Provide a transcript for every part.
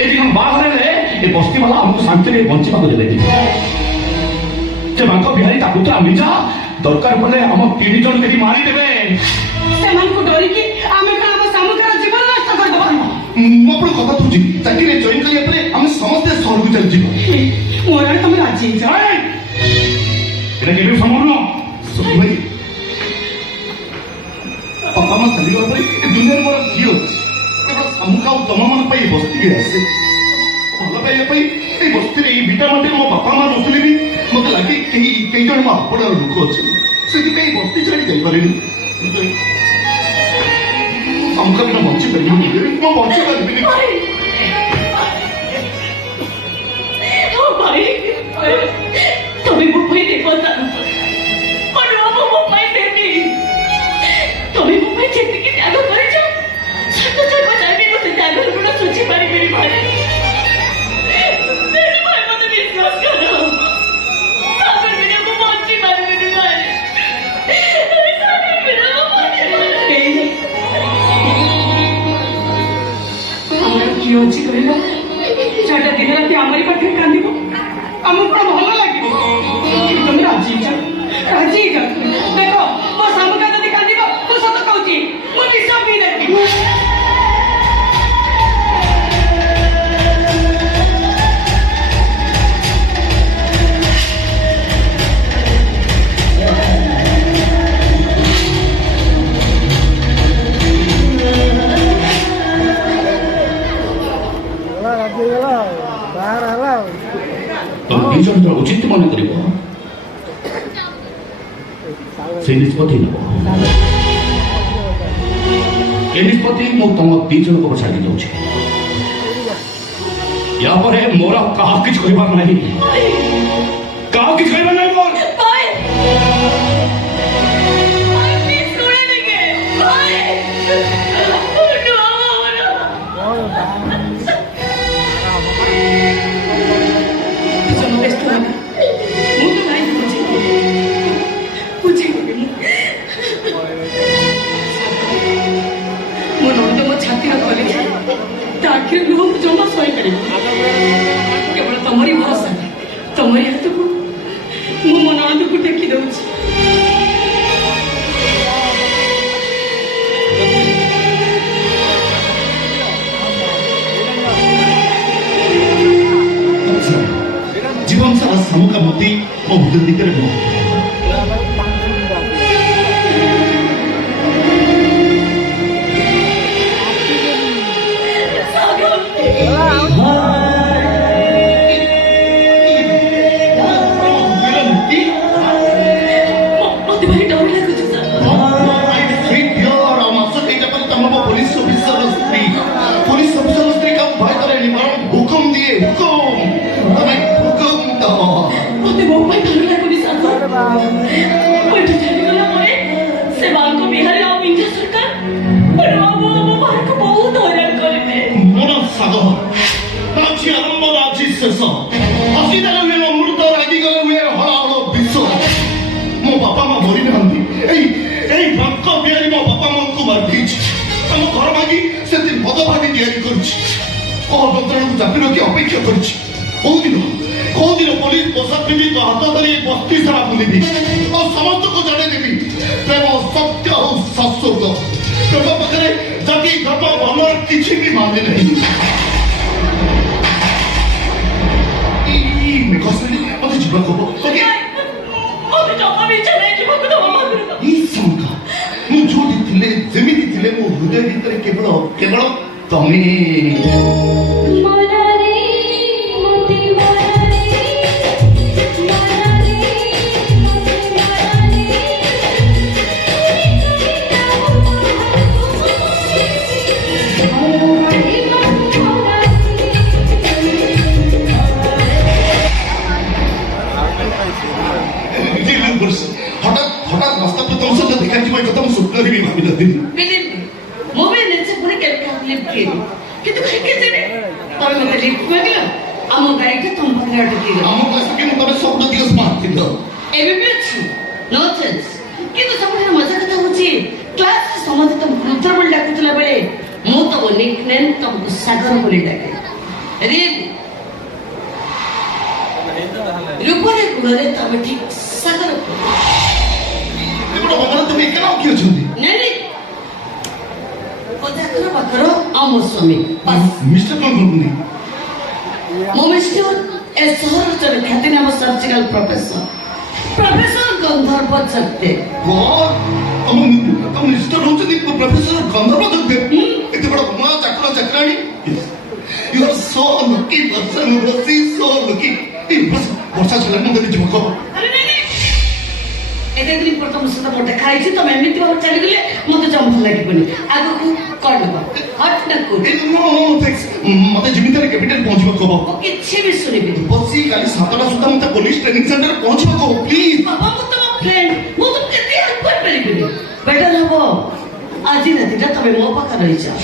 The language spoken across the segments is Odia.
ଏଠି କଣ ବାହାଘର ହେଲେ ଏ ବସ୍ତିବାଲା ଆମକୁ ଶାନ୍ତିରେ ବଞ୍ଚିବାକୁ ଦେଲେନି। ସେ ବାଙ୍କ ବିହାରୀ ତା ପୁତ୍ର ମିର୍ଜା ଦରକାର ପଡିଲେ ଆମ 3 ଜଣ କେହି ମାରିଦେବେ। ସେମାନଙ୍କୁ ଡରିକି ଆମେ କଣ ଆମ ସାମୁଦ୍ର ଜୀବନ ନଷ୍ଟ କରିଦେବା? ମୁଁ ଆପଣଙ୍କ କଥା କହୁଛି, ଚାକିରିରେ ଜଏନ୍ କରିବା ପରେ ଆମେ ସମସ୍ତେ ସହରକୁ ଚାଲିଯିବୁ। ମୋର ତମେ ରାଜି ହେଇଯାଅ। এটা কেবে সম্ভব নয়। ଭାଇ ବାପା ମା ଚାଲିଗଲା ପରେ ଏ ଦୁନିଆରେ ମୋର କିଏ ଅଛି? କେବଳ ସାମୁକା ଆଉ ତମମାନଙ୍କ ପାଇଁ ଏ ବସ୍ତିକି ଆସେ। ଭଲ ପାଇବା ପାଇଁ ଏଇ ବସ୍ତିରେ ଏଇ ଭିଟା ମାଟିରେ ମୋ ବାପା ମା ନଥିଲେ ବି ମତେ ଲାଗେ କେହି ଜଣେ ମୋ ଆପଣାର ଲୋକ ଅଛନ୍ତି। ସେଥିପାଇଁ ବସ୍ତି ଛାଡ଼ି ଯାଇପାରିନି। ସାମୁକା ବିନା ବଞ୍ଚିପାରିବିନି, ମୁଁ ବଞ୍ଚିପାରିବିନି। ତମେ ମୋ ପାଇଁ ଦେବତା, ମୋ ପାଇଁ ଦେବୀ। ତମେ ମୋ ପାଇଁ ଯେତିକି ତ୍ୟାଗ କରିଛ, ସାତ ଜନ୍ମ ଯାଏ ମୁଁ ସେ ତ୍ୟାଗର ଋଣ ଶୁଝି ପାରିବିନି ଭାଇ। ଭାଇ ମତେ ବିଶ୍ୱାସ କର, ସାଗର ବିନା ମୁଁ ବଞ୍ଚି ପାରିବିନି ଭାଇ। ସାଗର ବିନା ମୁଁ ବଞ୍ଚି ପାରିବିନି। ଆମର କିଏ ଅଛି କହିଲ? ଛୁଆଟା ଦିନ ରାତି ଆମରି ପାଖରେ କାନ୍ଦିବ, ଆମକୁ କଣ ଭଲ ଲାଗିବ? ତମେ ରାଜି ହେଇଯାଅ, ରାଜି ହେଇଯାଅ। ଦେଖ ମୋ ସାମୁକା ଯଦି କାନ୍ଦିବ, ମୁଁ ସତ କହୁଛି ମୁଁ ବିଷ ପିଇ ଦେବି। ତମେ 2 ଜଣ ଉଚିତ ମନେ କରିବ, ସେ ନିଷ୍ପତ୍ତି ନେବ। ଏ ନିଷ୍ପତ୍ତି ମୁଁ ତମ 2 ଜଣଙ୍କ ଉପରେ ଛାଡ଼ି ଯାଉଛି। ୟା ପରେ ମୋର କାହାକୁ କିଛି କହିବାର ନାହିଁ, କାହାକୁ କିଛି କହିବାର ନାହିଁ। ମୋର ଜମା ସହିପାରିବି। କେବଳ ତମରି ଭରସା, ତମରି ହାତକୁ ମୁଁ ମୋ ନଣନ୍ଦକୁ ଟେକି ଦଉଛି। ଜୀବନ ସାରା ସାମୁକା ମୂର୍ତ୍ତି ମୋ ହୃଦୟ ଭିତରେ ମୋ ବାପା ମା ମରି ନାହାନ୍ତି। ଏଇ ବାଙ୍କ ବିହାରୀ ମୋ ବାପା ମାଙ୍କୁ ମାରିଦେଇଛି। ଆମ ଘର ଭାଙ୍ଗି ସେଠି ମଦ ଭାଙ୍ଗି ତିଆରି କରୁଛି। ଯନ୍ତ୍ରଣାକୁ ଚାପି ରଖି ଅପେକ୍ଷା କରିଛି। କୋଉଦିନ ପୋଲିସ ପୋଷାକ ପିନ୍ଧି ତୋ ହାତ ଧରି ବସ୍ତି ସାରା ବୁଲିବି ଆଉ ସମସ୍ତଙ୍କୁ ଜଣେଇଦେବି ପ୍ରେମ ସତ୍ୟ ଆଉ ଶାଶ୍ୱତ। ପ୍ରେମ ପାଖରେ ଜାତି ଧର୍ମ ବର୍ଣ୍ଣର କିଛି ବି ମାନେ ନାହିଁ। ମତେ ଯିବାକୁ ହବ। ମୁଁ ଯୋଉଠି ଥିଲେ ଯେମିତି ଥିଲେ ମୋ ହୃଦୟ ଭିତରେ କେବଳ ତମେ। ହଠାତ୍ ରାସ୍ତା ତମ ସହିତ ଦେଖାଯିବ ଏ କଥା ମୁଁ ସ୍ୱପ୍ନରେ ବି ଭାବିନଥିଲି। କିନ୍ତୁ ତମେ ମତେ ଲିଫ୍ଟ ମାଗିଲ, ଆମ ଗାଡ଼ିଟା ତମ ପାଖରେ ଅଟକିଲ। ଆମ କ୍ଲାସରେ ମୁଁ ତମେ ସବୁ ଦିଗ ସ୍ମାର୍ଟ ଥିଲ, ଏବେ ବି ଅଛି, ନୋ ଚେଞ୍ଜ। କିନ୍ତୁ ସବୁଠାରୁ ମଜା କଥା ହଉଛି କ୍ଲାସରେ ସମସ୍ତେ ତମକୁ ରୁଦ୍ର ବୋଲି ଡାକୁଥିଲା ବେଳେ ମୁଁ ତମ ନିକ୍ ନେମ୍ ତମକୁ ସାଗର ବୋଲି ଡାକେ। ରୂପରେ ଗୁଣରେ ତମେ ଠିକ ସାଗର ଏପଟେ ଭଗବାନ ତମେ ଏକା ଆଉ କିଏ ଅଛନ୍ତି? ନାଇଁ ପଦାକର ପାଖର ଆମ ସ୍ୱାମୀ ମିଷ୍ଟର କଣ କରୁଛନ୍ତି? ମୋ ମିଷ୍ଟର ଏ ସହରର ଜଣେ ଖ୍ୟାତିନାମ ସର୍ଜିକାଲ ପ୍ରଫେସର ଗନ୍ଧର୍ବ ସତ୍ୟ ତମ ମିଷ୍ଟର ହଉଛନ୍ତି ପ୍ରଫେସର ଗନ୍ଧର୍ବ ଦେବ। ଏତେ ବଡ଼ ମା ଚାକର ଚାକରାଣୀ। You are so lucky person, Rosie, so lucky. ବର୍ଷା ଛାଡ଼ିଲା ମୁଁ ଦେବି ଯୁବକ। ଏତେ ଦିନ ପରେ ତମ ସହିତ ମୁଁ ଦେଖା ହେଇଛି ତମେ ଏମିତି ଭାବରେ ଚାଲିଗଲେ ମତେ ଜମା ଭଲ ଲାଗିବନି। ଆଗକୁ କଣ ନେବ ହଟ୍ ନା କୁଲ୍? ମତେ ଯେମିତି କ୍ୟାପିଟାଲ ପହଞ୍ଚିବାକୁ ହବ। ମୁଁ କିଛି ବି ଶୁଣିବିନି। ବସି କାଲି 7ଟା ସୁଦ୍ଧା ମତେ ପୋଲିସ ଟ୍ରେନିଂ ସେଣ୍ଟର ପହଞ୍ଚିବାକୁ ହବ ପ୍ଲିଜ। ବାବା ମୁଁ ତମ ଫ୍ରେଣ୍ଡ ମୁଁ ତୁମକୁ କେତେ ହେଲ୍ପ କରିପାରିବିନି। ବେଟର ହବ ଆଜି ରାତିଟା ତମେ ମୋ ପାଖରେ ରହିଯାଅ।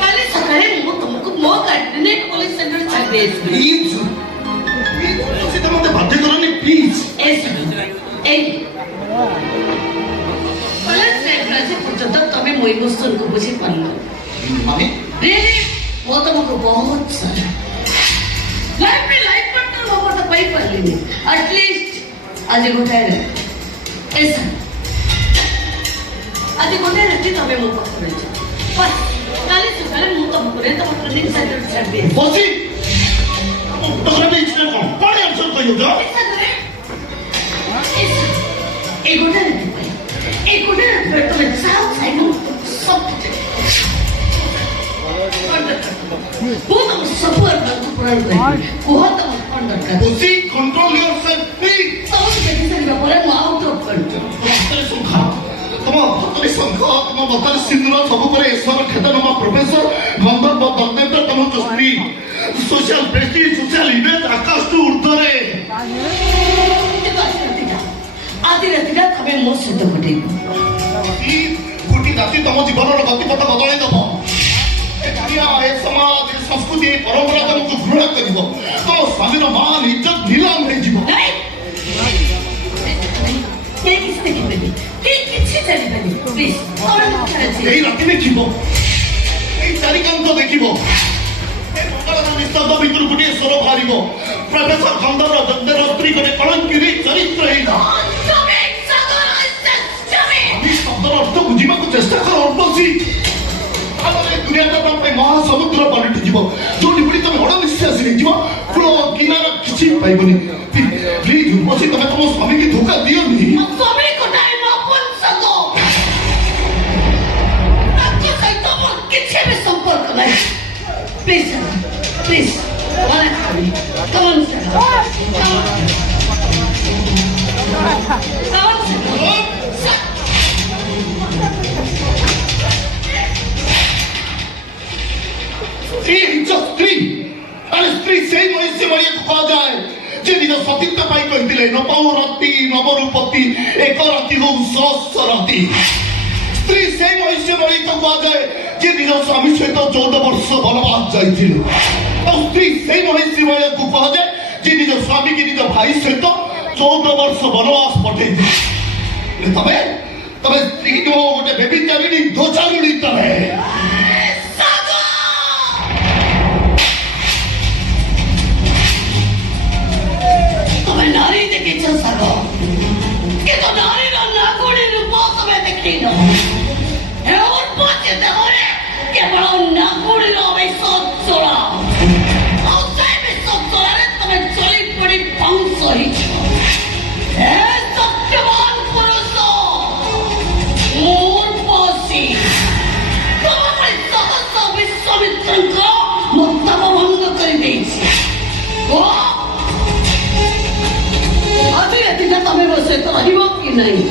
କାଲି ସକାଳେ ମୁଁ ତୁମକୁ ମୋ ଗାଡ଼ିରେ ନେଇ ପୋଲିସ ସେଣ୍ଟର ଛାଡ଼ି ଦେଇଆସିବି। ପ୍ଲିଜ ସେଟା ମତେ ବାଧ୍ୟ କରନି ପ୍ଲିଜ। ପର୍ଯ୍ୟନ୍ତ ତମେ ମୋ ଇମୋସନକୁ ବୁଝିପାରିଲ ମାନେ ମୁଁ ତମକୁ ବହୁତ ସାରା ଲାଇଫ ପାର୍ଟନର ଭାବରେ ତ ପାଇପାରିଲିନି। ଆଟଲିଷ୍ଟ ଆଜି ଗୋଟାଏ ରାତି ତମେ ମୋ ପାଖରେ ରହିଛ। କାଲି ସକାଳେ ମୁଁ ତମକୁ ତମ ଟ୍ରେନିଂ ସେଣ୍ଟର ଛାଡ଼ିଦିଏ। ବସି କଣ ଆନ୍ସର କହିବ? এই গোটা রাতে পাই এই গোটা রাতে তুমি যাও চাইবো সব বহুত আমার সফর করতে পুরাণ করি বহুত আমার ফোন দরকার বসি কন্ট্রোল ইয়োরসেলফ প্লিজ। সব দেখি সারিবা পরে মু আউট অফ কন্ট্রোল। ହାତରେ ଶଙ୍ଖ ତମ ହାତରେ ଶଙ୍ଖ ତମ ମତରେ ସିନ୍ଦୁର ସବୁ ପରେ ଏସର ଖ୍ୟାତନାମ ପ୍ରଫେସର ଗନ୍ଧର୍ବ ଦର୍ଦେବ ତମ ସ୍ତ୍ରୀ সোশ্যাল প্রেস্টিজ সোশ্যাল ইমেজ আকাশ টু উর্ধ্বরে। আদি রাতিটা তবে ମୋ ସହିତ କଟେଇବ। ଗୋଟି ରାତି ତମ ଜୀବନର ଗତିପଥ ବଦଳାଇ ଦେବ। ଏ ଦୁନିଆ ଏ ସମାଜ ଏ ସଂସ୍କୃତି ଏ ପରମ୍ପରା ତମକୁ ଘୃଣା କରିବ। ତମ ସ୍ୱାମୀର ମାନ ଇଜ୍ଜତ ନିଲାମ ହେଇଯିବ। କେହି କିଛି ଦେଖିବେନି କେହି କିଛି ଜାଣିବେନି ପ୍ଲିଜ ଏଇ ରାତି ଦେଖିବ ଏଇ ଚାରିକାନ୍ତ ଦେଖିବ। ନିସ୍ତବ୍ଧ ଭିତରୁ ଗୋଟିଏ ସ୍ୱର ବାହାରିବ ପ୍ରଫେସର ଗନ୍ଧର୍ବ ଦର୍ଦେବ ସ୍ତ୍ରୀ ଗୋଟେ କଳଙ୍କିରୀ ଚରିତ୍ରହୀନ। ଶବ୍ଦର ଅର୍ଥ ବୁଝିବାକୁ ଚେଷ୍ଟା କର ଅଳ୍ପସି। ତାପରେ ଦୁନିଆଟା ତମ ପାଇଁ ମହାସମୁଦ୍ର ପାଲଟି ଯିବ ଯୋଉଠି ପୁଣି ତମେ ଅଣନିଶ୍ୱାସୀ ହେଇଯିବ। କୂଳ କିନାର କିଛି ପାଇବନି। ପ୍ଲିଜ ଉର୍ବଶୀ ତମେ ତମ ସ୍ୱାମୀକି ଧୋକା ଦିଅନି। କିଛି ବି ସମ୍ପର୍କ ନାହିଁ। Please, please, come on, sir. ସ୍ତ୍ରୀ ସେଇ ମଣିଷ ଭଳିଆକୁ କୁହାଯାଏ ଯେ ନିଜ ସତୀତ୍ୱ ପାଇଁ କହିଥିଲେ ନ ପାଉ ରତି ନବରୂପତି ଏକ ରାତି ହଉ ସହସ୍ର ରାତି। ସ୍ତ୍ରୀ ସେଇ ମଣିଷ ଭଳିଆକୁ କୁହାଯାଏ ଯେ ନିଜ ସ୍ୱାମୀ ସହିତ 14 ବର୍ଷ ବନବାସ ଯାଇଥିଲେ। ଆଉ ସ୍ତ୍ରୀ ସେଇ ମଣିଷ ଭଳିଆକୁ କୁହାଯାଏ ଯେ ନିଜ ସ୍ୱାମୀ କି ନିଜ ଭାଇ ସହିତ 14 ବର୍ଷ ବନବାସ ପଠେଇଥିଲେ। ତମେ ତମେ ସ୍ତ୍ରୀ ଗୋଟେ ବେବିଚାରିଣୀ ଦୋଚାରିଣୀ ତମେ। ତମେ ନାରୀ ଦେଖିଛ ସାଗ କିନ୍ତୁ ନାରୀର ନାଗୁଣୀ ରୂପ ତମେ ଦେଖିନ। ଦେହରେ କେବଳ ନାଗୁଣୀର ବେଶ ଚୋଳା ଆଉ ସେ ବେଶ ଚୋଳାରେ ତମେ ଚଳି ପଡ଼ି ପାଉଁଶ ହେଇଛ। ହେ ସତ୍ୟବାନ ପୁରୁଷ ଉର୍ବଶୀ ତମ ଭଳି ସହସ୍ର ବିଶ୍ୱାମିତ୍ରଙ୍କ ମତବ ଭଙ୍ଗ କରିଦେଇଛି। ଆଜି ରାତିଟା ତମେ ମୋ ସହିତ ରହିବ କି ନାହିଁ?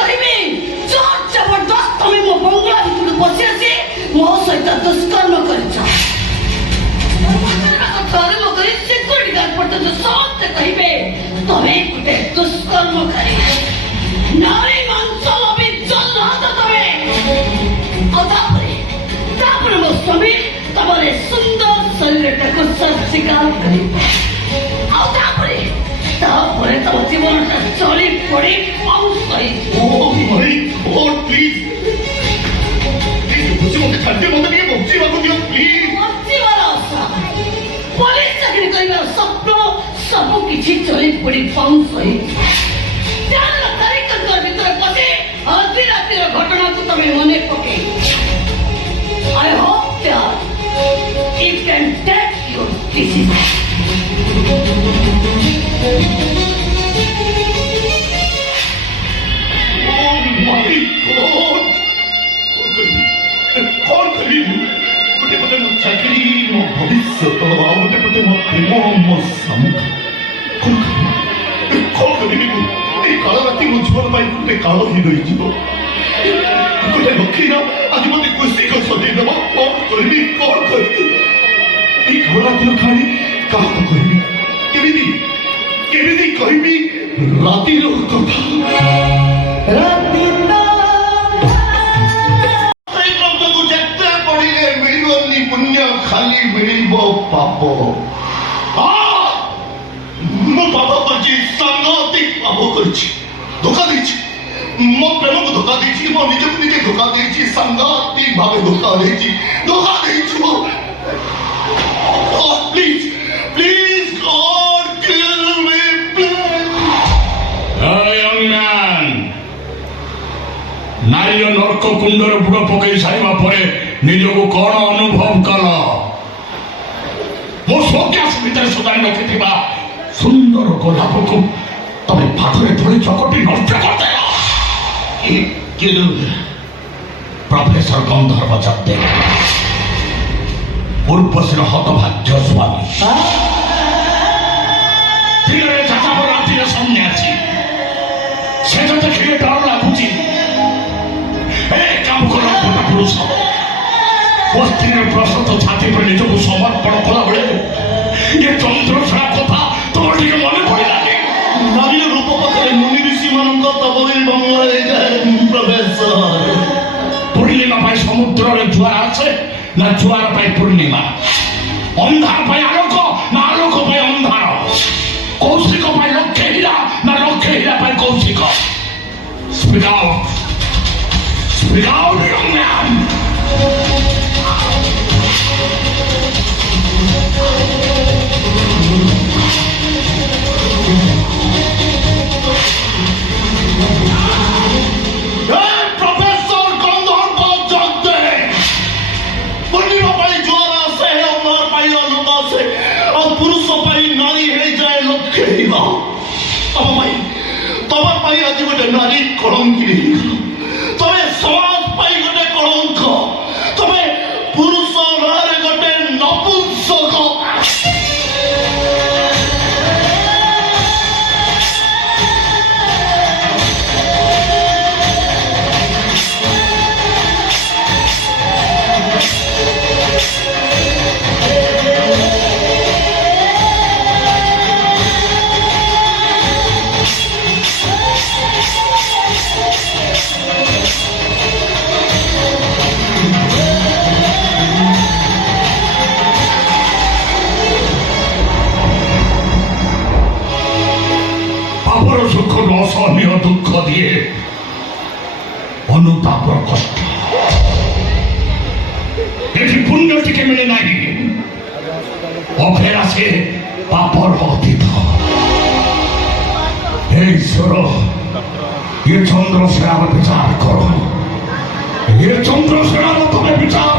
କହିବି ଜବରଦସ୍ତ ତମେ ମୋ ବଙ୍ଗଳା ଭିତରକୁ ପଶି ଆସି ମୋ ସହିତ ଦୁଷ୍କର୍ମ କରିଛ। ଆରମ୍ଭ କରି ସିକ୍ୟୁରିଟି ଗାର୍ଡ ପର୍ଯ୍ୟନ୍ତ ସମସ୍ତେ କହିବେ ତମେ ଗୋଟେ ଦୁଷ୍କର୍ମକାରୀ ନାରୀ ମାଂସ ଲୋଭୀ ଜହ୍ନଦ ତମେ। ଆଉ ତାପରେ ମୋ ସ୍ୱାମୀ ତମର ସୁନ୍ଦର ଶରୀରଟାକୁ ସର୍ଜିକାଲ କରିବ। ଆଉ ତାପରେ ତମ ଜୀବନଟା ଚଳି ପଡ଼ି ପାଉଁଶ ହେଇଯିବ। Oh my God, please. Please, você não tem que fazer, não tem que କିଛି ଚଳି ପଡ଼ି ପାଉଁଶ ହେଇଛି। ଚାଲ କାରିକର ଭିତରେ ପଶି ଆଜି ରାତିର ଘଟଣାକୁ ତମେ ମନେ ପକେଇ। I hope that you can take your decision. My God! କଣ କରିବି? ଗୋଟେ ପଟେ ମୋ ଚାକିରି, ମୋ ଭବିଷ୍ୟତ, ଆଉ ଗୋଟେ ପଟେ ମୋ ପ୍ରେମ, ମୋ ସାମୁଖ। କଣ କରିବି ମୁଁ? ଏଇ କାଳ ରାତି ମୋ ଜୀବନ ପାଇଁ ଗୋଟେ କାଳ ହିଁ ରହିଯିବ। ଗୋଟେ ଲକ୍ଷ୍ମୀର ଆଜି ମତେ କୁସ୍ତିକ ସଜେଇଦେବ। କଣ କରିବି? କଣ କରିବି? ଏଇ କାଳ ରାତିର କାହାଣୀ କାହାକୁ କହିବି? କେମିତି କେମିତି କହିବି ରାତିର କଥା? पुण्य खाली मिलिब पाप मो पाप करछि सांगतिक पाप करछि धोखा देछि मो प्रेम को धोखा देछि मो निज को निजे धोखा देछि सांगतिक भावे धोखा देछि मो please please God kill me please young man, ନାରୀର ନର୍କ କୁଣ୍ଡରେ ବୁଡ଼ ପକାଇ ସାରିବା ପରେ ନିଜକୁ କଣ ଅନୁଭବ କଲ? ମୋ ସୋକ୍ୟାସ ଭିତରେ ସଜାଇ ରଖିଥିବା ସୁନ୍ଦର ଗୋଲାପକୁ ତମେ ପାଖରେ ଧରି ଚକଟି ନଷ୍ଟ କରିଦେଲ। ପ୍ରଫେସର ଗନ୍ଧର୍ବ ଜବ୍ଦେ ପୂର୍ବଶ୍ରୀର ହତଭାଗ୍ୟ ସ୍ୱାମୀ, ଦିନରେ ଚାଚାପ ରାତିରେ ସନ୍ନ୍ୟାସୀ, ସେ ଯଦି ଦେଖିଲେ ଡର ଲାଗୁଛି। କାମ କର ପୁରୁଷ ମୋ ସ୍ତ୍ରୀର ପ୍ରସୂତ ଛାତି ଉପରେ ନିଜକୁ ସମର୍ପଣ କଲାବେଳେ ଏ ଚନ୍ଦ୍ରଛଡ଼ା କଥା ତମର ଟିକେ ମନେ ପଡ଼ିଲାନି? ନାରୀର ରୂପ ପାଖରେ ମୁନି ଋଷି ମାନଙ୍କ ତପୋବନୀ ବଙ୍ଗଳା ହେଇଯାଏ ପ୍ରଫେସର। ପୂର୍ଣ୍ଣିମା ପାଇଁ ସମୁଦ୍ରରେ ଜୁଆର ଆସେ ନା ଜୁଆର ପାଇଁ ପୂର୍ଣ୍ଣିମା? ଅନ୍ଧାର ପାଇଁ ଆଲୋକ ନା ଆଲୋକ ପାଇଁ ଅନ୍ଧାର? କୌଶିକ ପାଇଁ ଲକ୍ଷେ ହୀରା ନା ଲକ୍ଷେ ହୀରା ପାଇଁ Kaushik? Speak out. Speak out, young man. Professor Gandharva জগদে ପୂର୍ଣ୍ଣିମା ପାଇଁ ଜୁଆର ଆସେ ଅନ୍ଧାର ପାଇଁ ଆଲୋକ ଆସେ ଆଉ ପୁରୁଷ ପାଇଁ ନାରୀ ହେଇଯାଏ ଲକ୍ଷ୍ୟ ହୀରା। ତମ ପାଇଁ ଆଜି ଗୋଟେ ନାରୀ କଳଙ୍କିରେ ହେଇଗଲ। ତମେ ସମାଜ ପାଇଁ ଗୋଟେ କଳଙ୍କ, ତମେ ପୁରୁଷ ନାଁରେ ଗୋଟେ ନପୁଂସକ। ପାପର ସୁଖରୁ ଅସହନୀୟ ଦୁଃଖ ଦିଏ ଅନୁତାପର କଷ୍ଟ। ଏଠି ପୁଣ୍ୟ ଟିକେ ମିଳେ ନାହିଁ, ଅଫେରା ସେ ପାପର ଅତୀତ। हे ईश्वर, ये चंद्रसेनार विचार करो, ये चंद्रसेनार तुम्हें विचार